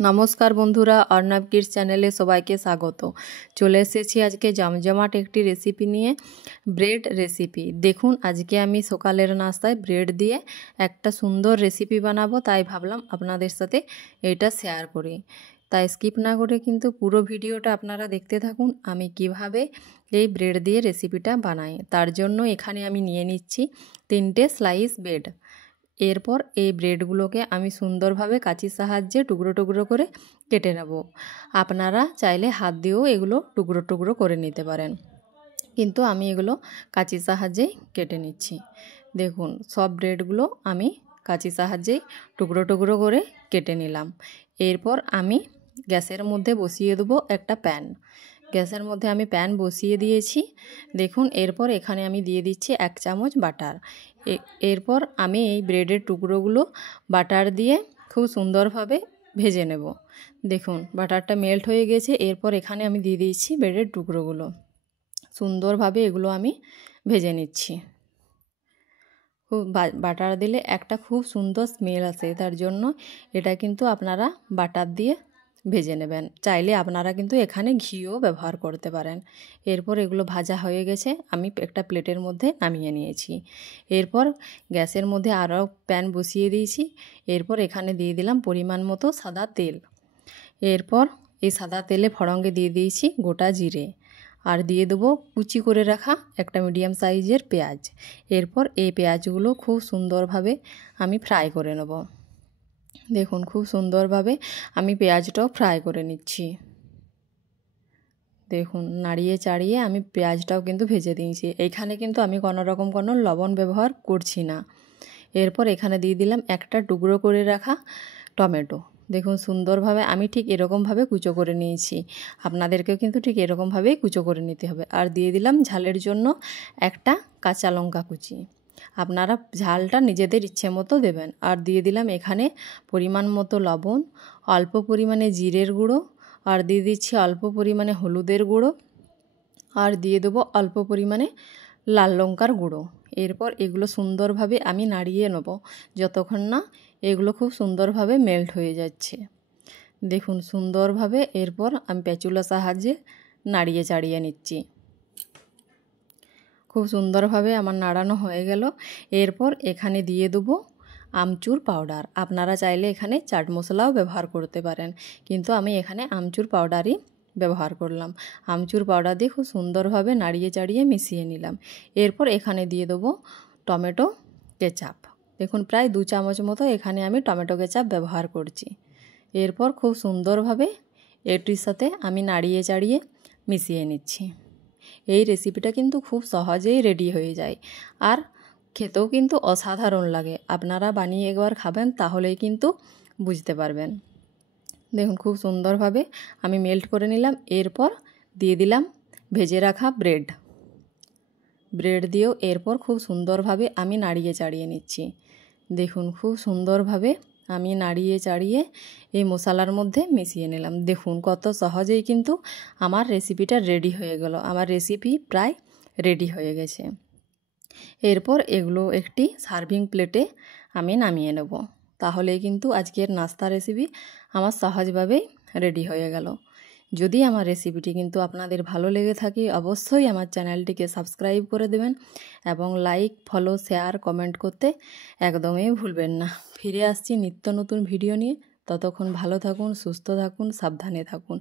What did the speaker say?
নমস্কার বন্ধুরা, অর্ণব কিডস চ্যানেলে সবাইকে স্বাগত। চলে এসেছি আজকে জমজমাট একটি রেসিপি নিয়ে, ব্রেড রেসিপি। দেখুন, আজকে আমি সকালের নাস্তায় ব্রেড দিয়ে একটা সুন্দর রেসিপি বানাবো, তাই ভাবলাম আপনাদের সাথে এটা শেয়ার করি। তাই স্কিপ না করে কিন্তু পুরো ভিডিওটা আপনারা দেখতে থাকুন আমি কিভাবে এই ব্রেড দিয়ে রেসিপিটা বানাই। তার জন্য এখানে আমি নিয়ে নিচ্ছি 3টে স্লাইস ব্রেড। এরপর এই ব্রেডগুলোকে আমি সুন্দরভাবে কাঁচির সাহায্যে টুকরো টুকরো করে কেটে নেব। আপনারা চাইলে হাত দিয়েও এগুলো টুকরো টুকরো করে নিতে পারেন, কিন্তু আমি এগুলো কাঁচির সাহায্যেই কেটে নিচ্ছি। দেখুন, সব ব্রেডগুলো আমি কাঁচির সাহায্যেই টুকরো টুকরো করে কেটে নিলাম। এরপর আমি গ্যাসের মধ্যে বসিয়ে দেবো একটা প্যান। গ্যাসের মধ্যে আমি প্যান বসিয়ে দিয়েছি। দেখুন, এরপর এখানে আমি দিয়ে দিচ্ছি 1 চামচ বাটার। এরপর আমি এই ব্রেডের টুকরোগুলো বাটার দিয়ে খুব সুন্দরভাবে ভেজে নেব। দেখুন, বাটারটা মেল্ট হয়ে গেছে। এরপর এখানে আমি দিয়ে দিচ্ছি ব্রেডের টুকরোগুলো। সুন্দরভাবে এগুলো আমি ভেজে নিচ্ছি। খুব বাটার দিলে একটা খুব সুন্দর স্মেল আসে, তার জন্য এটা কিন্তু আপনারা বাটার দিয়ে ভেজে নেবেন। চাইলে আপনারা কিন্তু এখানে ঘিও ব্যবহার করতে পারেন। এরপর এগুলো ভাজা হয়ে গেছে, আমি একটা প্লেটের মধ্যে নামিয়ে নিয়েছি। এরপর গ্যাসের মধ্যে আরও প্যান বসিয়ে দিয়েছি। এরপর এখানে দিয়ে দিলাম পরিমাণ মতো সাদা তেল। এরপর এই সাদা তেলে ফড়ঙ্গে দিয়ে দিয়েছি গোটা জিরে, আর দিয়ে দেবো কুচি করে রাখা একটা মিডিয়াম সাইজের পেঁয়াজ। এরপর এই পেঁয়াজগুলো খুব সুন্দরভাবে আমি ফ্রাই করে নেব। দেখুন, খুব সুন্দরভাবে আমি পেঁয়াজটাও ফ্রাই করে নিচ্ছি। দেখুন, নাড়িয়ে চাড়িয়ে আমি পেঁয়াজটাও কিন্তু ভেজে দিয়েছি। এইখানে কিন্তু আমি কোনো লবণ ব্যবহার করছি না। এরপর এখানে দিয়ে দিলাম একটা টুকরো করে রাখা টমেটো। দেখুন, সুন্দরভাবে আমি ঠিক এরকমভাবে কুচো করে নিয়েছি। আপনাদেরকেও কিন্তু ঠিক এরকমভাবেই কুচো করে নিতে হবে। আর দিয়ে দিলাম ঝালের জন্য একটা কাঁচা লঙ্কা কুচি। আপনারা ঝালটা নিজেদের ইচ্ছে মতো দেবেন। আর দিয়ে দিলাম এখানে পরিমাণ মতো লবণ, অল্প পরিমাণে জিরের গুঁড়ো, আর দিয়ে দিচ্ছি অল্প পরিমাণে হলুদের গুঁড়ো, আর দিয়ে দেবো অল্প পরিমাণে লাল লঙ্কার গুঁড়ো। এরপর এগুলো সুন্দরভাবে আমি নাড়িয়ে নেব যতক্ষণ না এগুলো খুব সুন্দরভাবে মেল্ট হয়ে যাচ্ছে। দেখুন, সুন্দরভাবে এরপর আমি প্যাচুলার সাহায্যে নাড়িয়ে চাড়িয়ে নিচ্ছি। খুব সুন্দরভাবে আমার নাড়ানো হয়ে গেল। এরপর এখানে দিয়ে দেবো আমচুর পাউডার। আপনারা চাইলে এখানে চাট মশলাও ব্যবহার করতে পারেন, কিন্তু আমি এখানে আমচুর পাউডারই ব্যবহার করলাম। আমচুর পাউডার দিয়ে খুব সুন্দরভাবে নাড়িয়ে চাড়িয়ে মিশিয়ে নিলাম। এরপর এখানে দিয়ে দেবো টমেটো কেচাপ। দেখুন, প্রায় 2 চামচ মতো এখানে আমি টমেটো কেচাপ ব্যবহার করছি। এরপর খুব সুন্দরভাবে এটির সাথে আমি নাড়িয়ে চাড়িয়ে মিশিয়ে নিচ্ছি। এই রেসিপিটা কিন্তু খুব সহজেই রেডি হয়ে যায়, আর খেতেও কিন্তু অসাধারণ লাগে। আপনারা বানিয়ে একবার খাবেন, তাহলেই কিন্তু বুঝতে পারবেন। দেখুন, খুব সুন্দরভাবে আমি মেল্ট করে নিলাম। এরপর দিয়ে দিলাম ভেজে রাখা ব্রেড দিয়েও এরপর খুব সুন্দরভাবে আমি নাড়িয়ে চাড়িয়ে নিচ্ছি। দেখুন, খুব সুন্দরভাবে আমি নাড়িয়ে চাড়িয়ে এই মশলার মধ্যে মিশিয়ে নিলাম। দেখুন, কত সহজেই কিন্তু আমার রেসিপিটা রেডি হয়ে গেল। আমার রেসিপি প্রায় রেডি হয়ে গেছে। এরপর এগুলো একটি সার্ভিং প্লেটে আমি নামিয়ে নেব। তাহলেই কিন্তু আজকের নাস্তা রেসিপি আমার সহজভাবেই রেডি হয়ে গেল। যদি আমার রেসিপিটি কিন্তু আপনাদের ভালো লেগে থাকে, অবশ্যই আমার চ্যানেলটিকে সাবস্ক্রাইব করে দেবেন এবং লাইক, ফলো, শেয়ার, কমেন্ট করতে একদমই ভুলবেন না। ফিরে আসছি নিত্য নতুন ভিডিও নিয়ে। ততক্ষণ ভালো থাকুন, সুস্থ থাকুন, সাবধানে থাকুন।